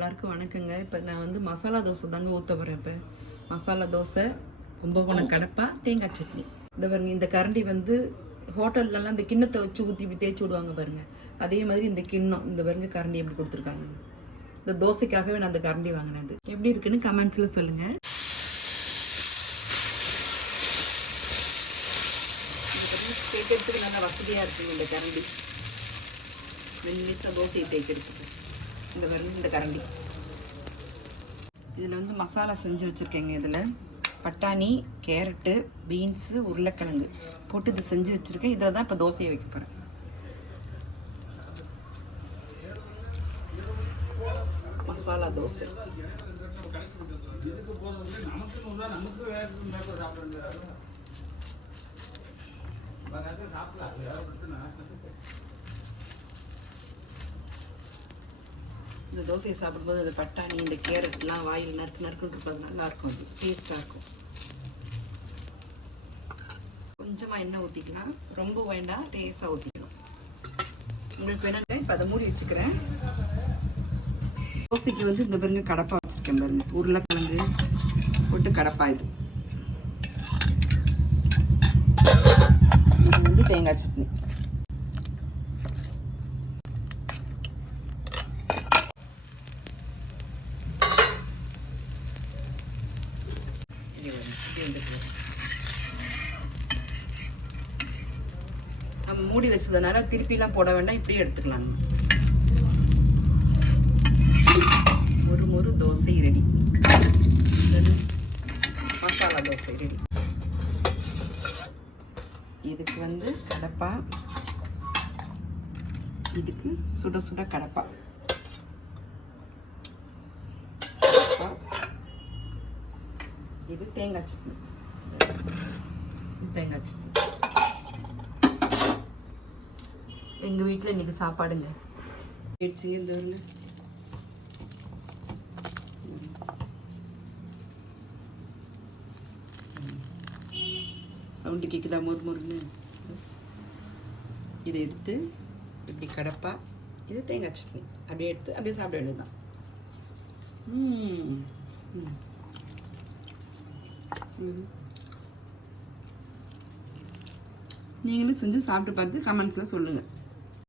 எல்லாருக்கும் வணக்கங்க. இப்போ நான் வந்து மசாலா தோசை தாங்க ஊற்ற போகிறேன். இப்போ மசாலா தோசை, கும்பகோணம் கடப்பா, தேங்காய் சட்னி. இந்த பாருங்க, இந்த கரண்டி வந்து ஹோட்டல்லலாம் இந்த கிண்ணத்தை வச்சு ஊற்றி இப்படி தேய்ச்சி விடுவாங்க பாருங்க. அதே மாதிரி இந்த கிண்ணம், இந்த பாருங்க கரண்டி எப்படி கொடுத்துருக்காங்க. இந்த தோசைக்காகவே நான் அந்த கரண்டி வாங்கினது. எப்படி இருக்குன்னு கமெண்ட்ஸில் சொல்லுங்கள். தேய்க்கிறதுக்கு நல்லா வசதியாக இருக்குங்க இந்த கரண்டி. மெல்லிசாக தோசையை தேய்க்கிறதுக்கு இந்த பாருங்க இந்த கரண்டி. இதில் வந்து மசாலா செஞ்சு வச்சுருக்கேங்க. இதில் பட்டாணி, கேரட்டு, பீன்ஸு, உருளைக்கிழங்கு போட்டு இது செஞ்சு வச்சுருக்கேன். இதை தான் இப்போ தோசையை வைக்க போகிறேன். மசாலா தோசை. இந்த தோசையை சாப்பிடும்போது அந்த பட்டாணி, இந்த கேரட்லாம் வாயில் நறுக்கு நறுக்குன்னு இருப்பது நல்லாயிருக்கும். அது டேஸ்ட்டாக இருக்கும். கொஞ்சமாக எண்ணெய் ஊற்றிக்கலாம், ரொம்ப வேண்டாம், டேஸ்ட்டாக ஊற்றிக்கலாம். உங்களுக்கு வேணாங்க. இப்போ அதை மூடி வச்சுக்கிறேன். தோசைக்கு வந்து இந்த பாருங்க கடப்பா வச்சுருக்கேன் பாருங்க. உருளைக்கிழங்கு போட்டு கடப்பா. இது வந்து தேங்காய் சட்னி. நம்ம மூடி வச்சதுனால திருப்பிலாம் போட வேண்டாம், இப்படியே எடுத்துக்கலாம். ஒரு தோசை ரெடி. மசாலா தோசை ரெடி. இதுக்கு வந்து கடப்பா, இதுக்கு சுட சுட கடப்பா. இது தேங்காய் சட்னி. தேங்காய் சட்னி எங்கள் வீட்டில் இன்னைக்கு சாப்பாடுங்க. எடுத்துங்க இந்த சவுண்டு கேட்குதா முறுமுறுன்னு. இதை எடுத்து இப்படி கடப்பா, இது தேங்காய் சட்னி அப்படியே எடுத்து அப்படியே சாப்பிட வேண்டியதுதான். நீங்களும் செஞ்சு சாப்பிட்டு பார்த்து கமெண்ட்ஸில் சொல்லுங்கள்.